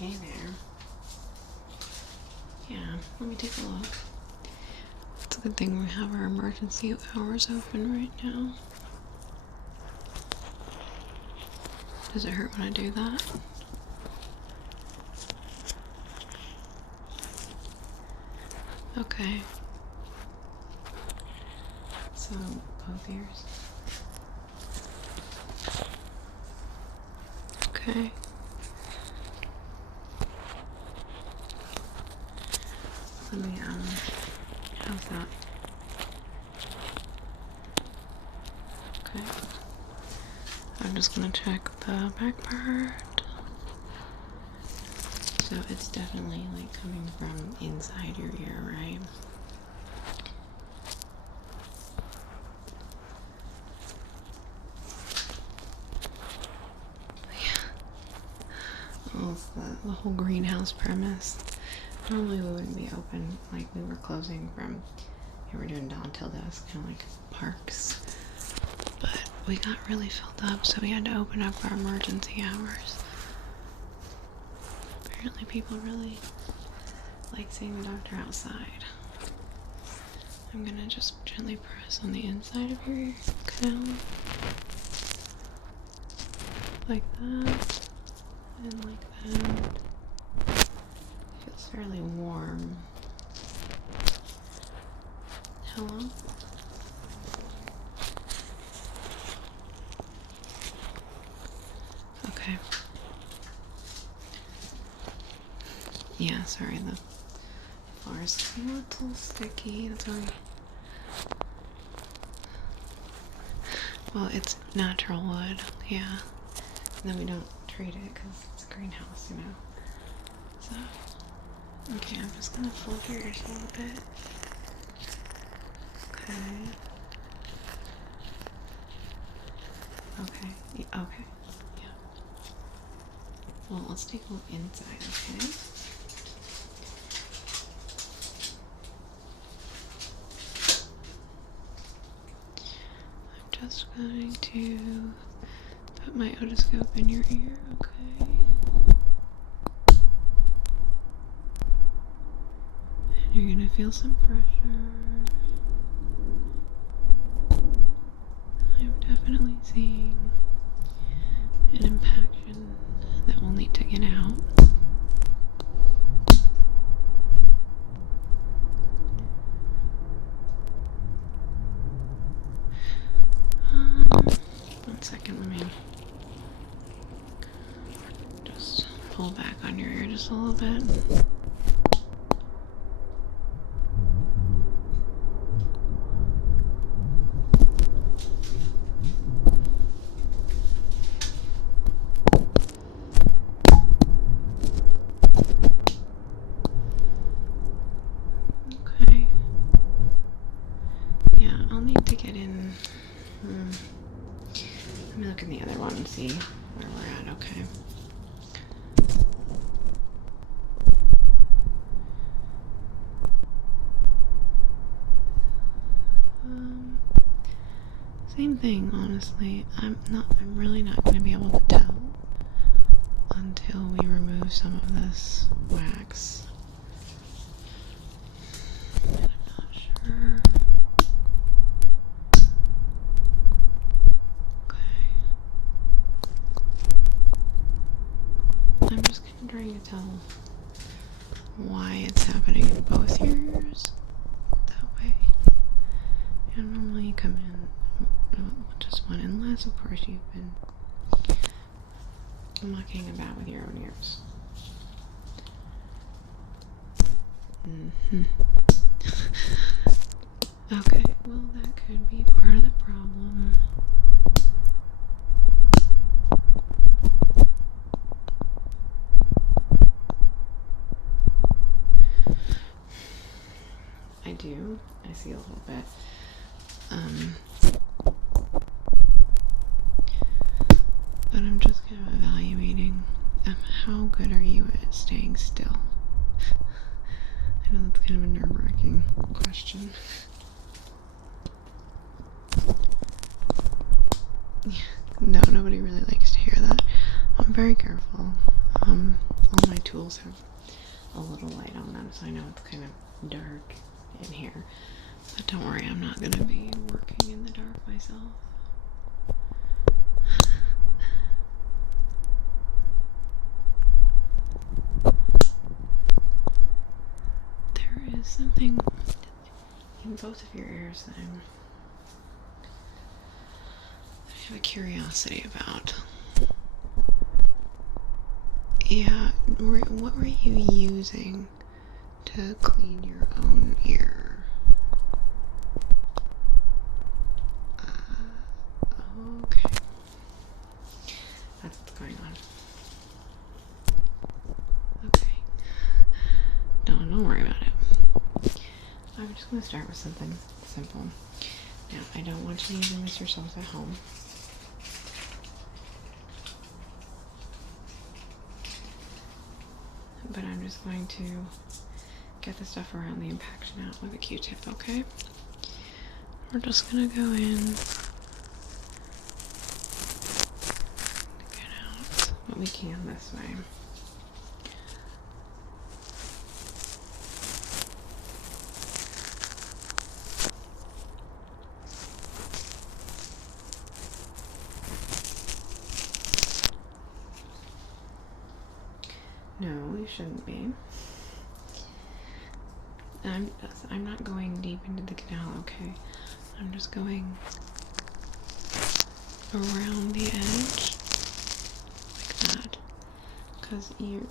Hey there. Yeah, let me take a look. It's a good thing we have our emergency hours open right now. Does it hurt when I do that? Okay. So, both ears. Okay. Let me, how's that? Okay. I'm just gonna check the back part. So it's definitely like coming from inside your ear, right? Well, it's the whole greenhouse premise. Normally we wouldn't be open, like we were closing from, we're doing dawn till dusk, kind of like parks. But we got really filled up, so we had to open up our emergency hours. Apparently people really like seeing the doctor outside. I'm gonna just gently press on the inside of your canal. Like that. And like that. Feels fairly warm. Hello? Okay. Yeah, sorry, the floor is a little sticky. That's why. Well, it's natural wood, yeah. And then we don't treat it because it's a greenhouse, you know. So, okay, I'm just gonna fold your ears a little bit. Okay. Okay. Okay. Yeah. Well, let's take a look inside, okay? I'm just going to put my otoscope in your ear, okay? And you're gonna feel some pressure. I'm definitely seeing an impaction that will need to get out. One second, let me just pull back on your ear just a little bit. Okay. Yeah, I'll need to get in. Let me look in the other one and see where we're at, okay? Same thing, honestly. I'm really not going to be able to tell until we remove some of this wax. And I'm not sure. Okay. I'm just kind of trying to tell why it's happening in both ears that way. And normally you come in just one, unless of course you've been mucking about with your own ears. Okay, well that could be part of the problem. I see a little bit. But I'm just kind of evaluating how good are you at staying still? I know that's kind of a nerve-wracking question. No, nobody really likes to hear that. I'm very careful. All my tools have a little light on them, so I know it's kind of dark in here. But don't worry, I'm not going to be working in the dark myself. There is something in both of your ears that I have a curiosity about. Yeah, what were you using to clean your own ear? Okay. That's what's going on. Okay. Don't worry about it. I'm just going to start with something simple. Now, I don't want you using this yourself at home. But I'm just going to get the stuff around the impaction out with a Q-tip, okay? We're just going to go in, get out what we can this way. No, you shouldn't be. I'm not going deep into the canal, okay? I'm just going around the edge, like that, because you're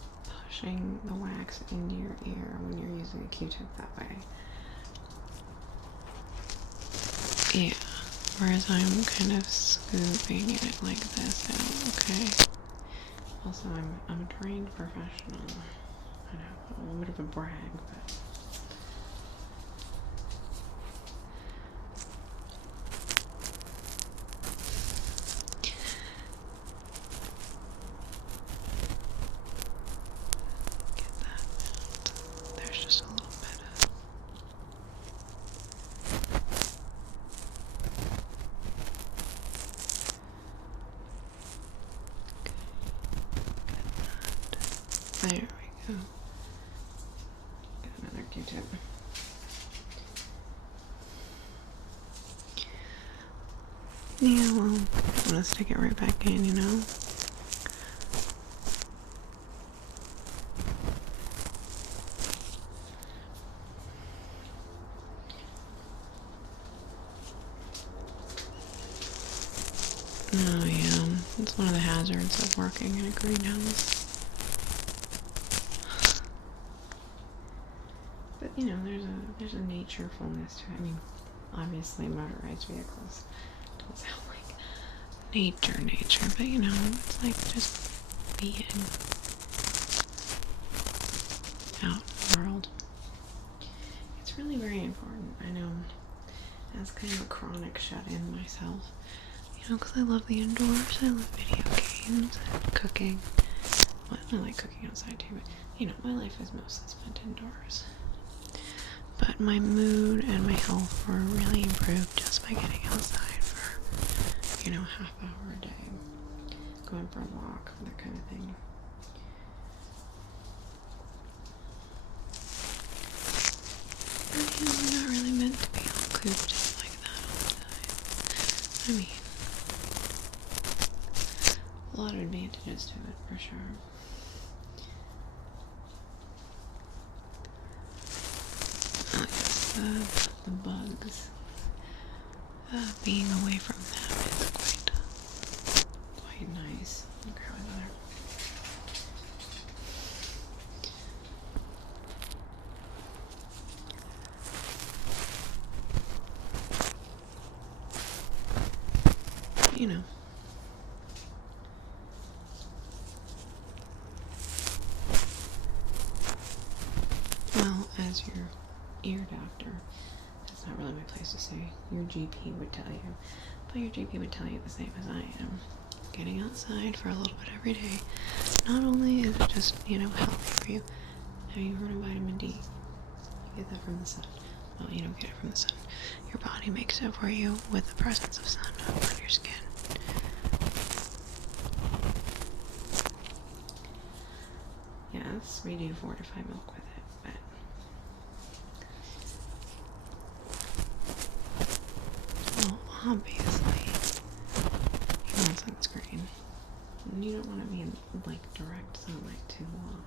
pushing the wax into your ear when you're using a Q-tip that way. Yeah, whereas I'm kind of scooping it like this out, okay? Also, I'm a trained professional. I know, a little bit of a brag, but get that out. There's just a little bit of there we go. Get another Q-tip. Yeah, well, I'm gonna stick it right back in, you know? Oh yeah, it's one of the hazards of working in a greenhouse. But you know, there's a naturefulness to it. I mean, obviously motorized vehicles don't sound like nature, but you know, it's like just being out in the world. It's really very important. I know, as kind of a chronic shut-in myself, you know, because I love the indoors, I love video games and cooking. Well, I like cooking outside too, but you know, my life is mostly spent indoors. But my mood and my health were really improved just by getting outside for, you know, half hour a day. Going for a walk, that kind of thing. But, you know, we're not really meant to be all cooped in like that all the time. I mean, a lot of advantages to it, for sure. I guess the bugs, being away from them is quite nice. I'll grab another. You know. Well, as your ear doctor, that's not really my place to say. Your GP would tell you, but your GP would tell you the same as I am. Getting outside for a little bit every day. Not only is it just, you know, healthy for you. Have you heard of vitamin D? You get that from the sun. Well, you don't get it from the sun. Your body makes it for you with the presence of sun on your skin. Yes, Yes, we do fortify milk with it, but well, obviously you want sunscreen. And you don't want to be in like direct sunlight too long.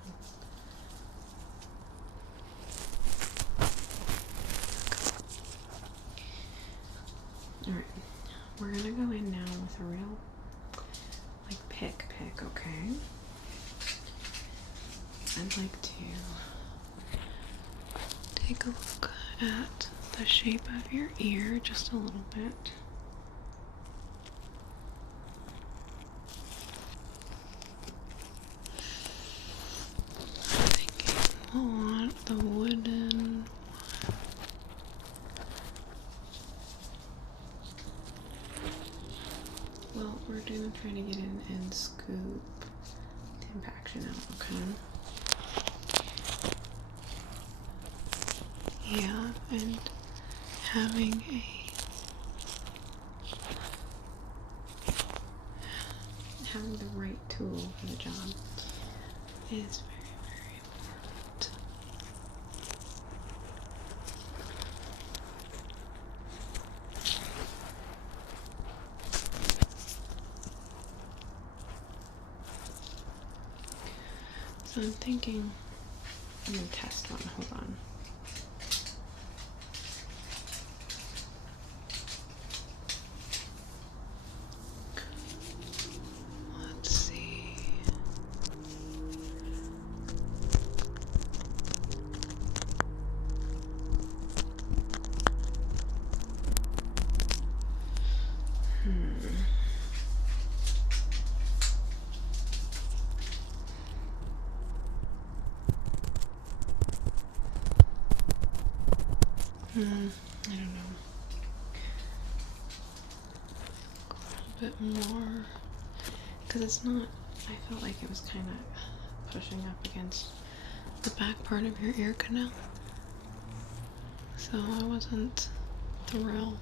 Alright, we're gonna go in now with a real like pick, okay? I'd like to take a look at the shape of your ear just a little bit. I'm thinking we'll want the wooden one. Well, we're gonna try to get in and scoop the impaction out, okay? Yeah, and having the right tool for the job is very, very important. So I'm thinking I'm gonna test one. Hold on. I don't know. A little bit more, because it's not, I felt like it was kind of pushing up against the back part of your ear canal, so I wasn't thrilled.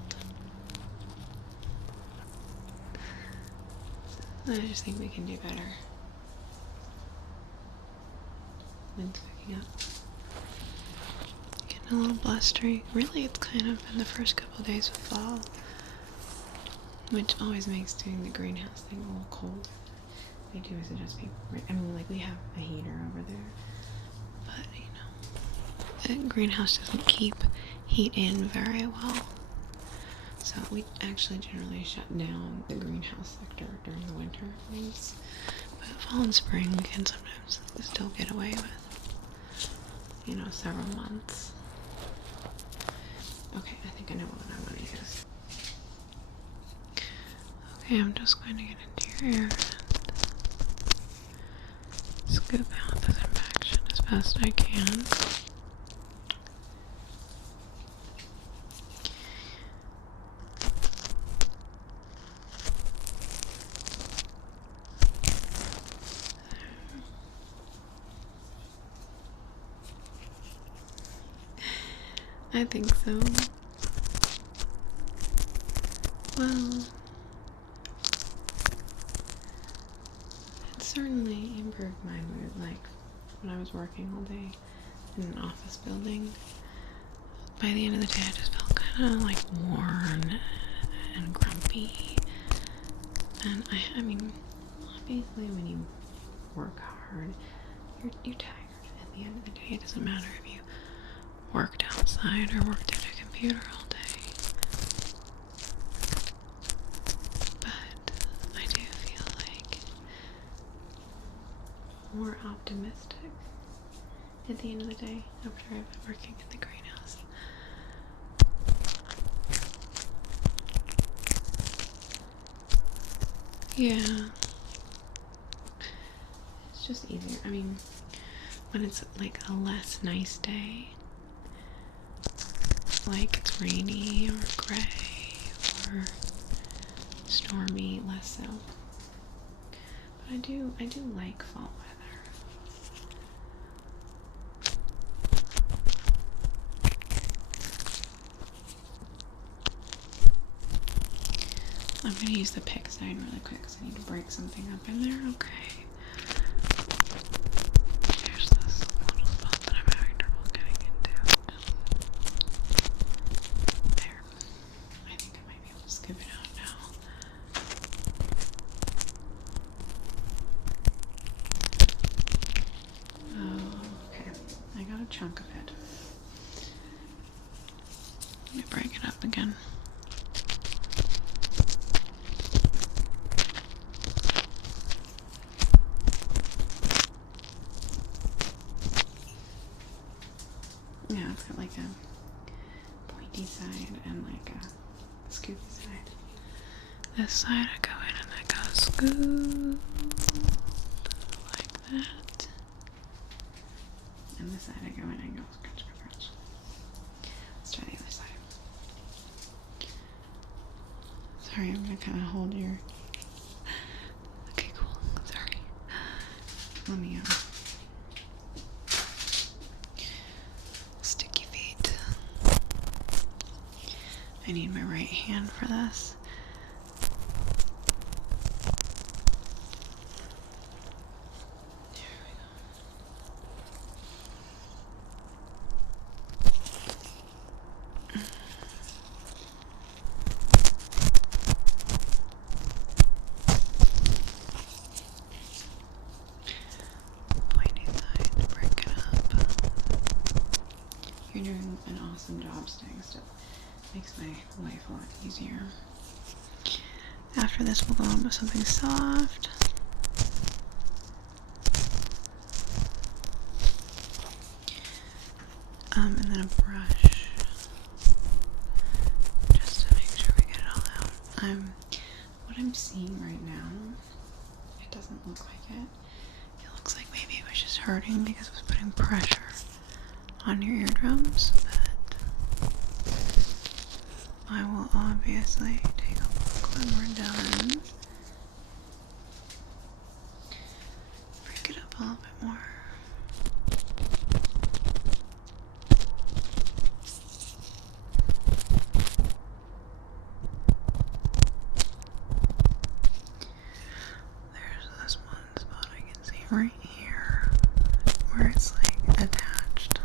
I just think we can do better. Wind's picking up. Getting a little blustery. Really, it's kind of in the first couple of days of fall, which always makes doing the greenhouse thing a little cold. I do suggest people, I mean, like, we have a heater over there, but, you know, the greenhouse doesn't keep heat in very well. So we actually generally shut down the greenhouse sector during the winter months, but fall and spring can sometimes still get away with, you know, several months. Okay, I think I know what I want to use. Okay, I'm just going to get into your ear and scoop out this impaction as best I can. I think so. Well, it certainly improved my mood. Like, when I was working all day in an office building, by the end of the day I just felt kind of like worn and grumpy. And I mean, obviously when you work hard, you're tired. At the end of the day, it doesn't matter if you worked outside or worked at a computer all day. But I do feel like more optimistic at the end of the day after I've been working in the greenhouse. Yeah. It's just easier. I mean, when it's like a less nice day, like it's rainy or gray or stormy, less so. But I do like fall weather. I'm gonna use the pick side really quick because I need to break something up in there. Okay. Here's this. chunk of it. Let me break it up again. Yeah, it's got like a pointy side and like a scoopy side. This side I go in and I go scoop like that. And this side I go in and go scratch, scratch, scratch. Let's try the other side. Sorry, I'm gonna kind of hold your. Okay, cool. Sorry. Let me sticky feet. I need my right hand for this. You're doing an awesome job staying still. Makes my life a lot easier. After this, we'll go on with something soft. And then a brush. Just to make sure we get it all out. What I'm seeing right now, it doesn't look like it. It looks like maybe it was just hurting because it was putting pressure on your eardrums, but I will obviously take a look when we're done. Break it up a little bit more. There's this one spot I can see right here where it's like attached.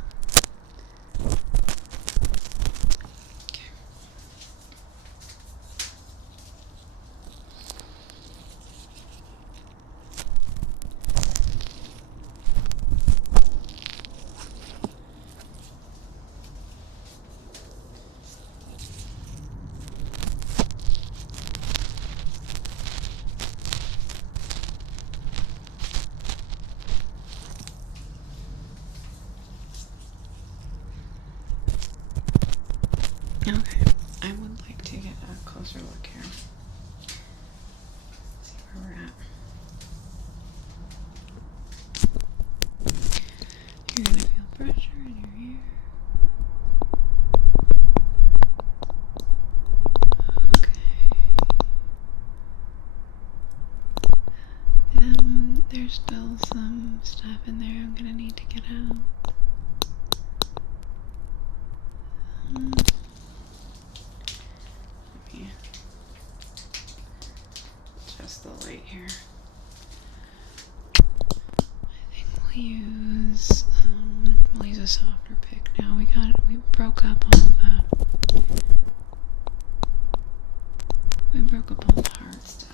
Okay, I would like to get a closer look here. See where we're at. You're gonna feel pressure in your ear. Okay. There's still some stuff in there I'm gonna need to get out. Let me adjust the light here. I think we'll use a softer pick now. We broke up all the hard stuff.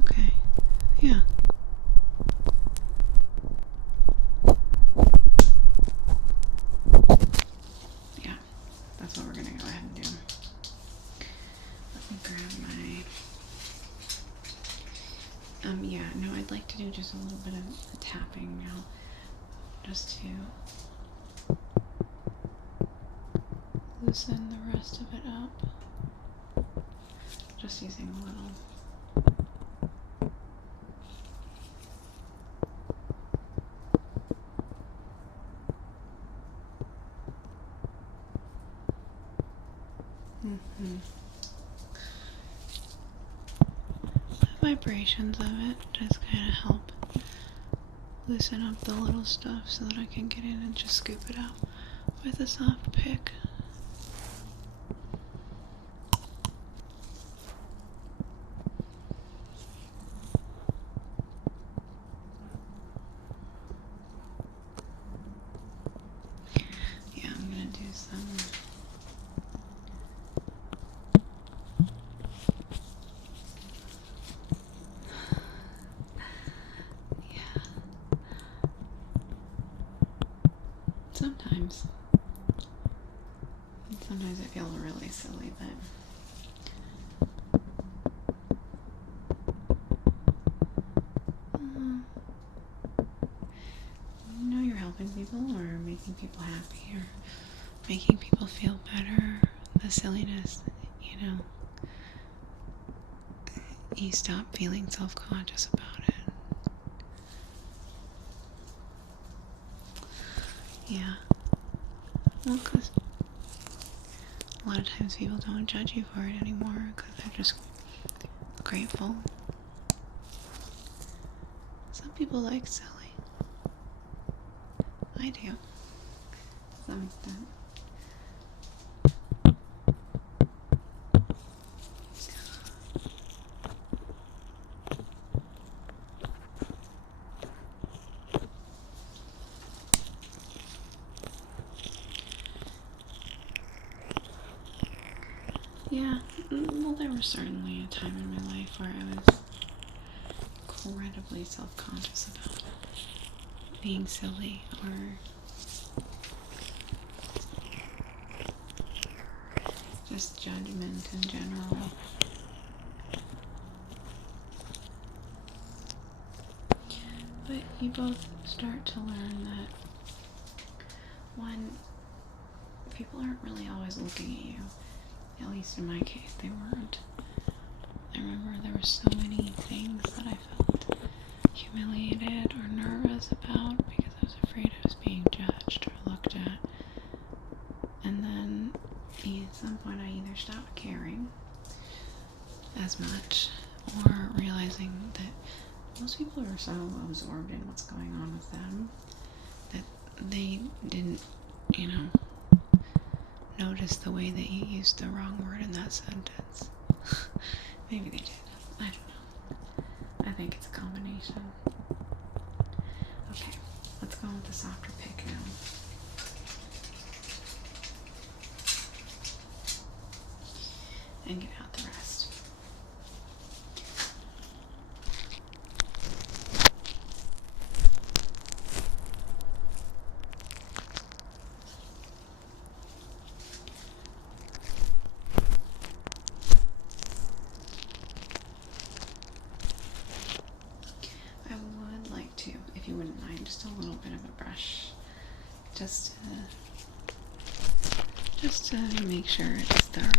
Okay, yeah. Yeah, that's what we're gonna go ahead and do. Let me grab my, yeah, no, I'd like to do just a little bit of tapping now, just to loosen the rest of it up. Just using a little. The vibrations of it just kind of help loosen up the little stuff so that I can get in and just scoop it out with a soft pick. Yeah, I'm gonna do some sometimes. Sometimes it feels really silly, but you know you're helping people or making people happy or making people feel better. The silliness, you know, you stop feeling self-conscious about it. Yeah. Well, because a lot of times people don't judge you for it anymore because they're just grateful. Some people like silly. I do. To some extent. Yeah, well, there was certainly a time in my life where I was incredibly self-conscious about being silly or just judgment in general. But you both start to learn that, one, people aren't really always looking at you. At least in my case, they weren't. I remember there were so many things that I felt humiliated or nervous about because I was afraid I was being judged or looked at. And then at some point I either stopped caring as much or realizing that most people are so absorbed in what's going on with them that they didn't, you know, notice the way that you used the wrong word in that sentence. Maybe they did. I don't know. I think it's a combination. Okay, let's go with the softer pick now. And get out the rest. I would like to, if you wouldn't mind, just a little bit of a brush, just to make sure it's thorough.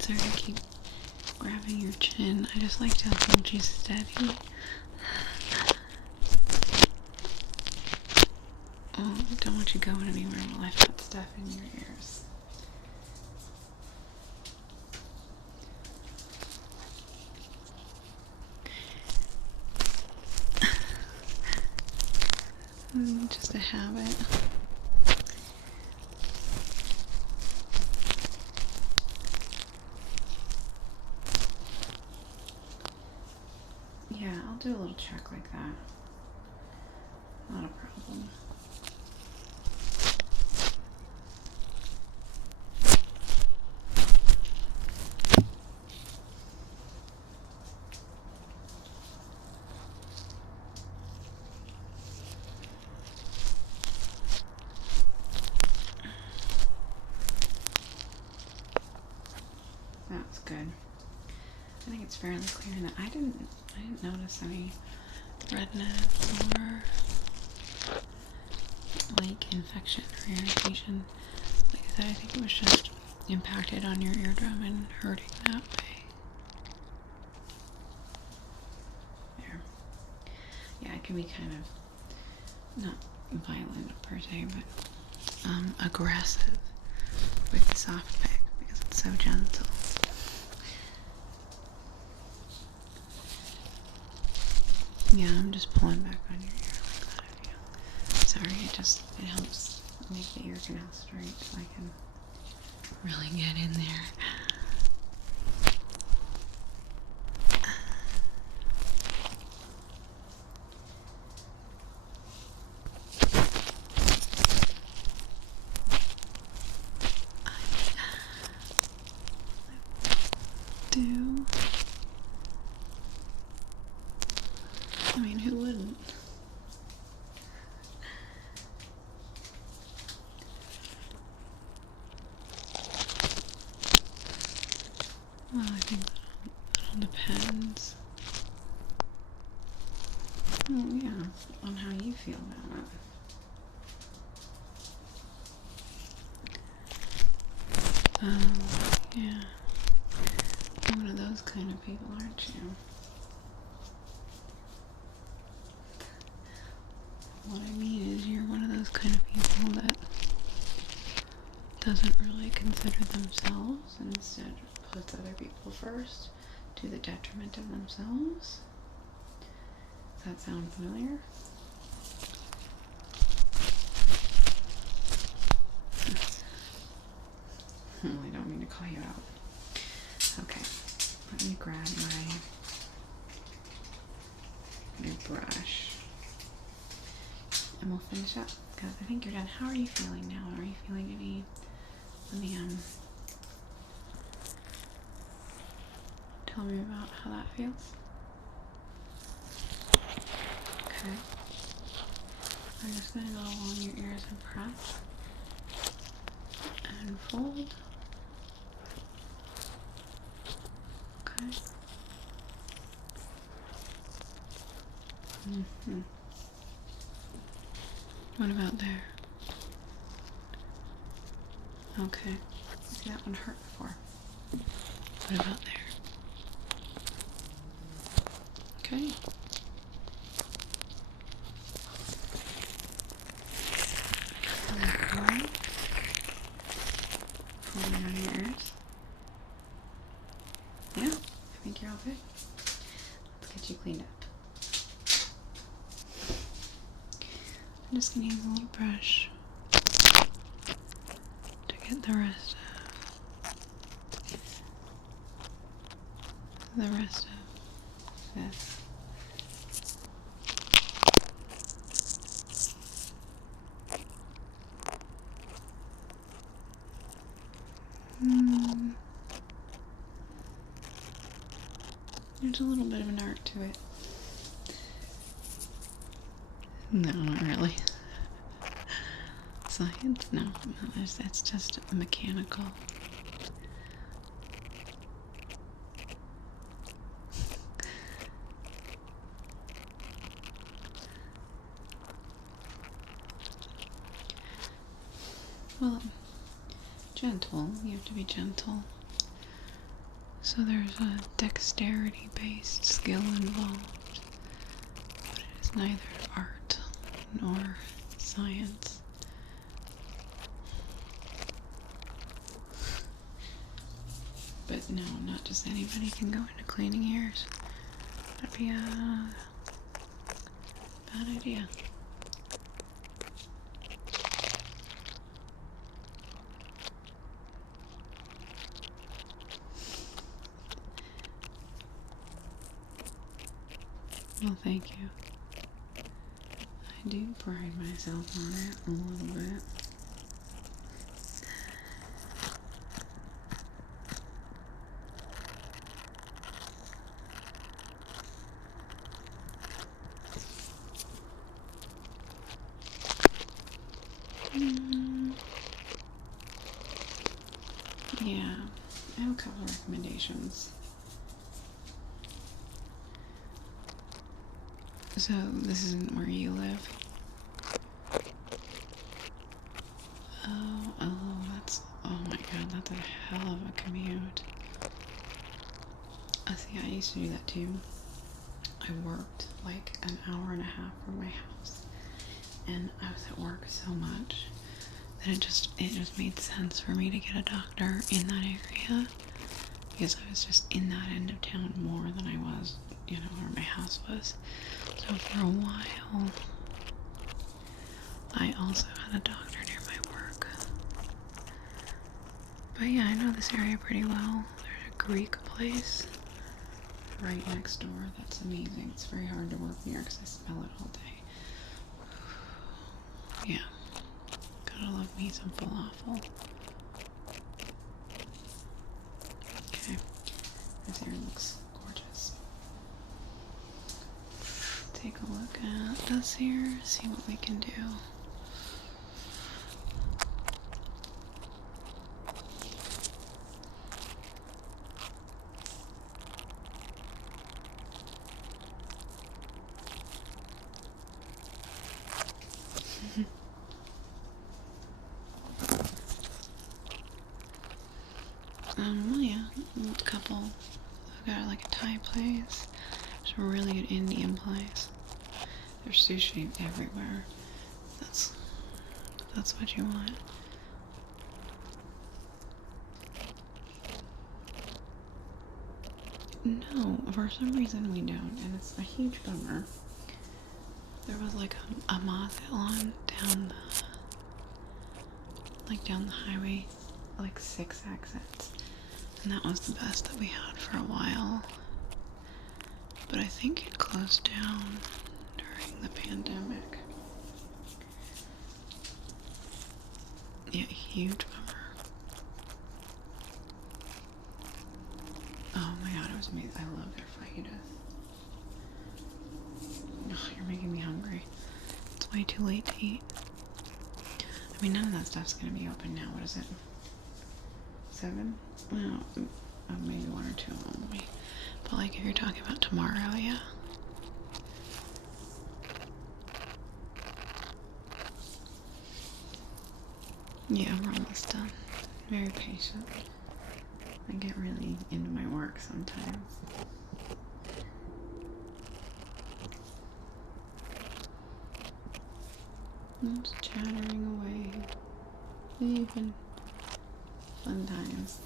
Sorry to keep grabbing your chin. I just like to hold you steady. Oh, don't want you going anywhere while I put stuff in your ears. Just a habit. Yeah, I'll do a little check like that. Not a problem. That was good. I think it's fairly clear that I didn't notice any redness or like infection or irritation. Like I said, I think it was just impacted on your eardrum and hurting that way. There. Yeah, it can be kind of not violent per se, but aggressive with the soft pick because it's so gentle. Yeah, I'm just pulling back on your ear like that. Yeah. Sorry, it helps make the ear canal straight so I can really get in there. on how you feel about it. Yeah. You're one of those kind of people, aren't you? What I mean is you're one of those kind of people that doesn't really consider themselves and instead puts other people first to the detriment of themselves. Does that sound familiar? I don't mean to call you out. Okay, let me grab my brush and we'll finish up because I think you're done. How are you feeling now? Are you feeling any? Let me tell me about how that feels. Okay. I'm just gonna go along your ears and press and fold. Okay. What about there? Okay. See, that one hurt before. What about there? Okay. Folding around your ears. Yeah, I think you're all good. Let's get you cleaned up. I'm just gonna use a little brush to get the rest of this. There's a little bit of an art to it. No, not really. Science? No, that's just mechanical. Well, gentle. You have to be gentle. So there's a dexterity-based skill involved, but it is neither art nor science. But no, not just anybody can go into cleaning ears. That'd be a bad idea. Well, thank you. I do pride myself on it a little bit. Yeah, I have a couple of recommendations. So, this isn't where you live? Oh my god, that's a hell of a commute. See, I used to do that too. I worked like an hour and a half from my house, and I was at work so much that it just made sense for me to get a doctor in that area, because I was just in that end of town more than I was, where my house was. So for a while, I also had a doctor near my work. But yeah, I know this area pretty well. There's a Greek place right next door that's amazing. It's very hard to work near because I smell it all day. Yeah. Gotta love me some falafel. Okay. This area looks gorgeous. Take a look at this here, see what we can do. Well, yeah, a couple. I've got like a Thai place. There's a really good Indian place. There's sushi everywhere. That's what you want. No, for some reason we don't, and it's a huge bummer. There was like a moth on down the highway, like 6 exits, and that was the best that we had for a while. But I think it closed down during the pandemic. Yeah, huge bummer. Oh my god, it was amazing. I love their fajitas. Oh, you're making me hungry. It's way too late to eat. I mean, none of that stuff's gonna be open now. What is it? 7? Well, maybe 1 or 2 of them will be. But like, if you're talking about tomorrow, yeah. Yeah, we're almost done. Very patient. I get really into my work sometimes. I'm just chattering away. Even fun times.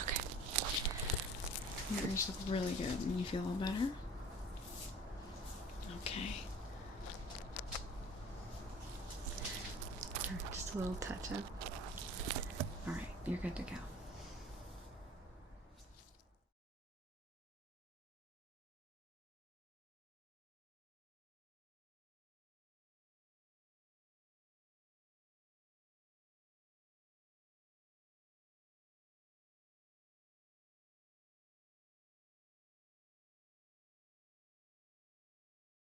Okay. Your ears look really good. And you feel a little better? Okay. Just a little touch up. Alright, you're good to go.